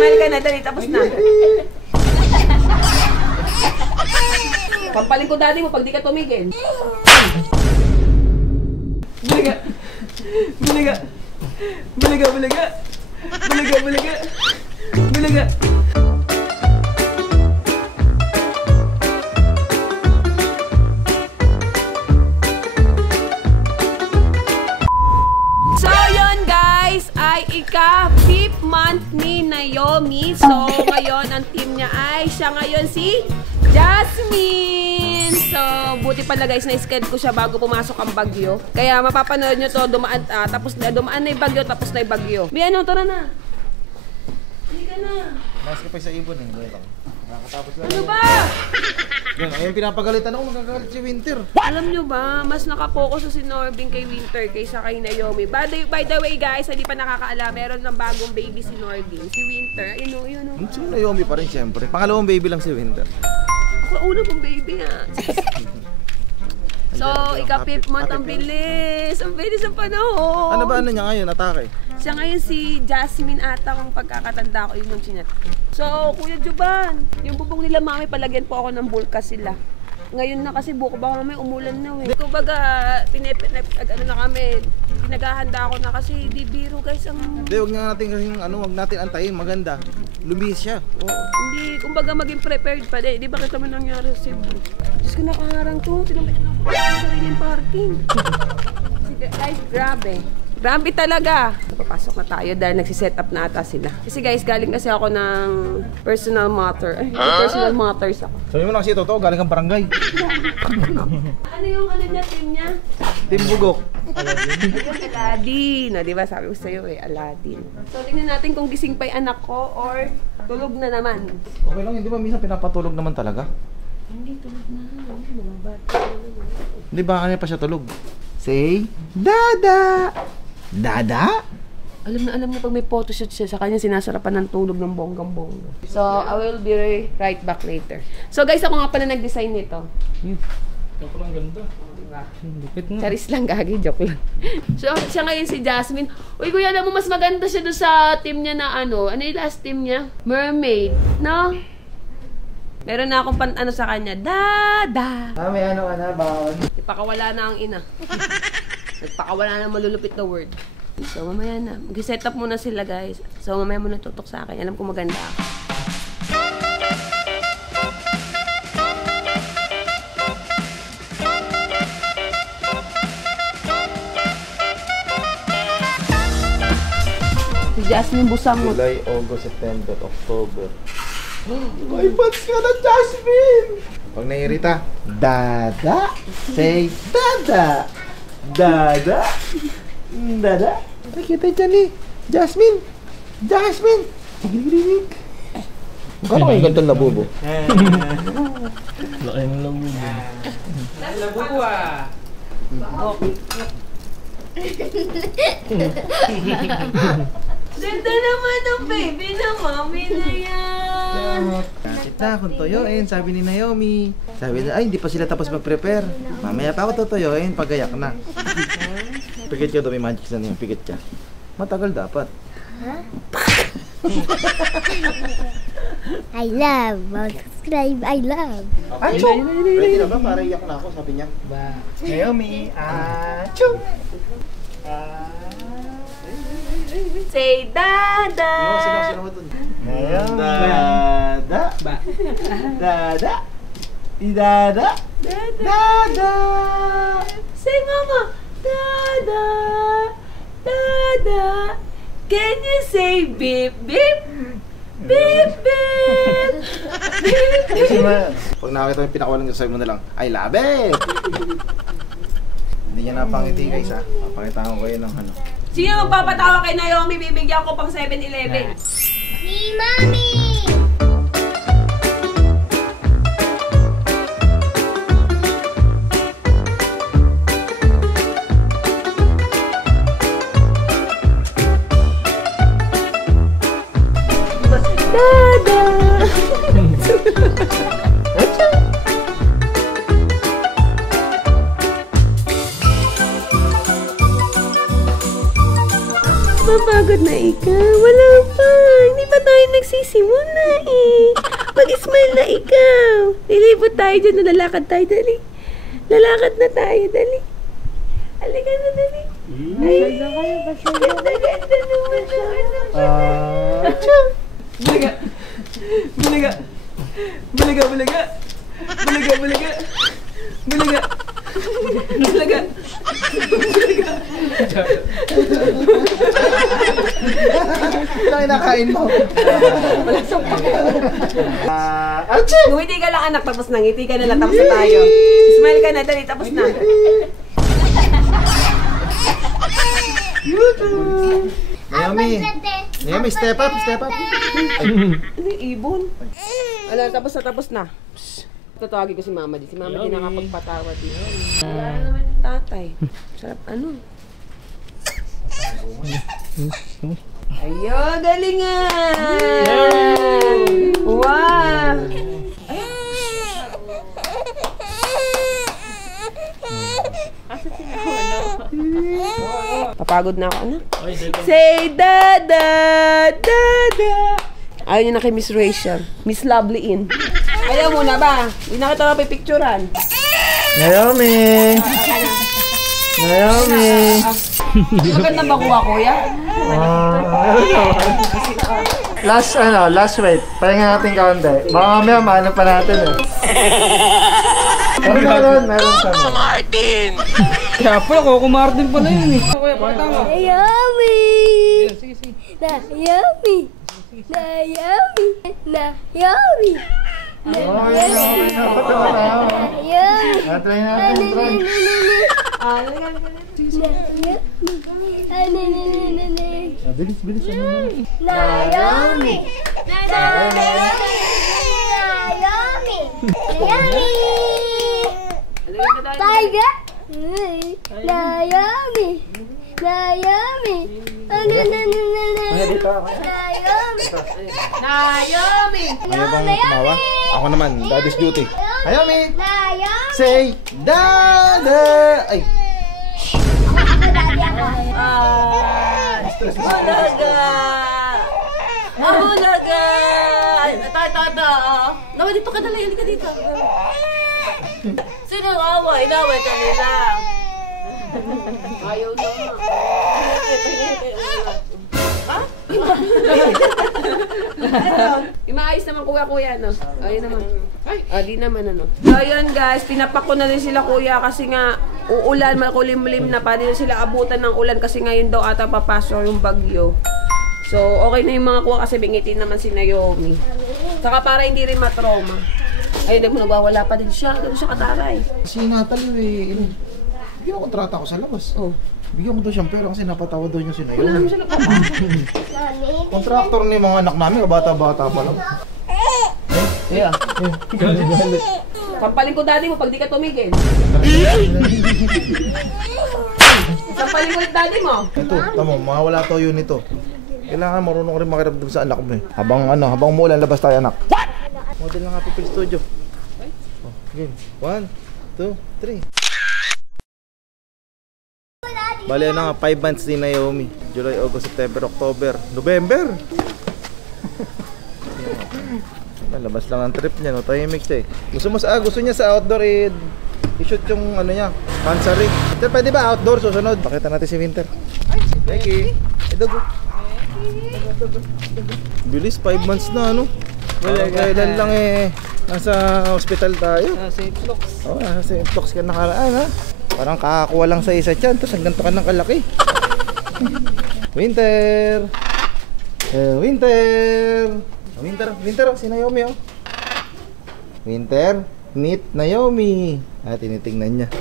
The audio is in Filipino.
Smile ka na, dali, tapos na. Papaling ko daddy mo pag di ka tumigil. Bulaga. Bulaga. Bulaga, bulaga. Bulaga, bulaga. Bulaga. Ika-5th month ni Naomi. So, ngayon, ang team niya ay siya ngayon si Jasmine. So, buti pala guys, na-schedule ko siya bago pumasok ang bagyo. Kaya mapapanood nyo to, dumaan na yung bagyo, tapos na yung bagyo. Biano, tara na. Hindi ka na. Mas ka pa sa ibon eh. Nakakatapos lang. Ano ba? Yan, ayun pinapagalitan ako, magkagalit si Winter. Alam nyo ba, mas nakapokus si Norbin kay Winter kaysa kay Naomi. By the way guys, hindi pa nakakaalam, meron ng bagong baby si Norbin. Si Winter, yun o. Si Naomi pa rin siyempre. Pangalawang baby lang si Winter. Ako una pong baby ha. So, ika-5th month, ang bilis. Ang bilis ang panahon. Ano ba ano niya ngayon, atake? Siya ngayon si Jasmine ata kung pagkakatanda ko, yun yung chinat. So, Kuya Juban, yung bubong nila mami, palagyan po ako ng bulka sila. Ngayon na kasi buko baka may umulan na eh. Kumbaga, ano na kami, pinaghahanda ako na kasi di biro guys ang... Hindi, huwag natin antayin, maganda. Lumihis siya. Oh. Hindi, kumbaga maging prepared pa din. Di ba kita man nangyari sa Cebu? Diyos ko nakaharang to, tinabayan ako sa sariling parking. Guys, grabe. Grabe talaga. Papasok na tayo dahil nagsiset up na ata sila. Kasi guys, galing kasi ako ng personal matter. Ay, personal matters ako. Sabi mo na kasi totoo, galing kang barangay. Ano yung niya, team niya? Team Bugok. Aladdin. Di ba sabi ko sa'yo Aladdin. So, tingnan natin kung gising pa yung anak ko or tulog na naman. Okay lang, hindi ba minsan pinapatulog naman talaga? Hindi, tulog na. Mga bata. Hindi ba kanya pa siya tulog? Say, Dada! Dada? Alam na pag may photoshoot siya, sa kanya sinasarapan ng tulog ng bonggang-bongga. So, I will be right back later. So guys, ako nga pala nag-design nito. Joke lang, ganda. Diba? Charis lang, gagi, joke lang. So, siya ngayon si Jasmine. Uy, kuya, alam mo, mas maganda siya doon sa team niya na ano yung last team niya? Mermaid, no? Meron na akong sa kanya, Dada! May ano ka na, bawon? Ipakawala na ang ina. Nagpakawala na malulupit na word. So, mamaya na. Mag-set up muna sila, guys. So, mamaya muna tutok sa akin. Alam ko maganda ako. Si Jasmine Busang mo. July, August, September, October. May pants ka na, Jasmine! Pag nairita, Dada! Say, Dada! Dada! Dada! Nakikita dyan eh! Jasmine! Jasmine! Gilig-gilig! Kano kayo gantong labubo? Laki ng labubo. Labubo ah! Ganda naman ang baby na mami na yan! Kapit na kung toyoin, sabi ni Naomi. Sabi na, ay hindi pa sila tapos mag-prepare. Mamaya pa ako tutuyoin, pagayak na. Pikit ka, may magic na yung pikit ka. Matagal dapat. I love. Subscribe, I love. Achoo! Ready na ba? Para iyak na ako, sabi niya. Naomi, achoo! Say, Dada! Sino mo dun? Dada! Dada! Dada! Dada! Say, Mama! Dada! Dada! Can you say beep, beep? Beep, beep! Beep, beep! Pag nakita mo yung pinakawalan ko, sabi mo na lang, I love it! Hindi niya napangiti guys ha. Papakitaan ko kayo ng ano. Sino magpapatawa kay Naomi? Bibigyan ko pang 7-Eleven. Si Mami! Dada! Mapagod na ikaw. Wala pa. Hindi pa tayo nagsisimula eh. Mag-smile na ikaw. Lilibot tayo dyan, lalakad tayo, dali. Lalakad na tayo, dali. Halika na, dali. Ay, ganda naman. Bulaga. Bulaga. Bulaga, bulaga. Bulaga, bulaga. Bulaga. Bulaga. Bulaga. Ito ay nakain mo. Kung hindi ka lang anak, tapos na. Ngiti ka na lang, tapos na tayo. Smile ka na, dali, tapos na. Naomi, step up, step up. Ano ibon? Ala, tapos na. Tatawagin ko si Mama din. Si Mama din nakapagpatawad din. Wala na naman yung tatay. Sarap ano. Ayun, galingan! Wow! Papagod na ako, anak. Say dada, dada. Ayaw niyo na kay Miss Rachel. Miss Lovely in. Ayaw mo na ba? Hindi na kita mapipicturan. Naomi! Naomi! Maganda ba kuha, kuya? Last wait. Pahinga natin kaunti. Baka mamaya maano pa natin eh. Meron pa. Martin! Kaya pala, Coco Martin pala yun eh. Naomi! Naomi! Naomi! Naomi! Try natin, try. Bilis, bilis. Naomi! Naomi! Naomi! Tiger! Naomi! Naomi! Naomi! Ano bang tumawa? Ako naman, daddy's duty. Naomi! Naomi! Say, dada! Ay! Hulaga! Hulaga! Tata! Nawa, dito ka dali. Halika dito. Sino ang away? Inaway ka nila. Ayaw na. Ha? Imaayos naman kuya, no? Ayun naman. Di naman, ano. So, ayun guys, tinapak ko na rin sila kuya kasi nga uulan, makulimlim na pa. Di na sila abutan ng ulan kasi ngayon daw ata papasok yung bagyo. So, okay na yung mga kuha kasi bingitin naman si Naomi. Saka para hindi rin matrauma. Ayun, mo nagwawala pa din siya. Doon siya kataray. Si Natalie, bigyan ko kontrata ko sa labas. Oh. Bigyan ko daw siyang pera kasi napatawa daw niya si Wala naman Naomi. siya nagpapa. Kontraktor ni mga anak namin, bata-bata pa lang. Yeah. Sampalin ko daddy mo pag di ka tumigil. Sampalin ko ulit daddy mo. Ito, tamo, mawala to yun ito. Kailangan marunong rin makiramdam sa anak mo eh. Habang umulan, labas tayo anak. Model ng Happy Pill Studio. Oh, game. 1, 2, 3. Bali na nga, 5 months ni Naomi. July, August, September, October, November. Labas lang ang trip niya, no? Tahimik siya eh. Gusto niya sa outdoor eh, i-shoot yung ano niya, pansari. Winter, pwede ba outdoor susunod? Pakita natin si Winter. Becky, idogo. Bilis, 5 months na ano. Kailan lang eh, nasa hospital tayo. Nasa Flux. Oo, nasa Flux ka nakaraan ha. Parang kakakuha lang sa isa dyan, tapos hanggang to ka ng kalaki. Winter! Winter, si Naomi oh. Winter, meet Naomi. Tinitingnan niya.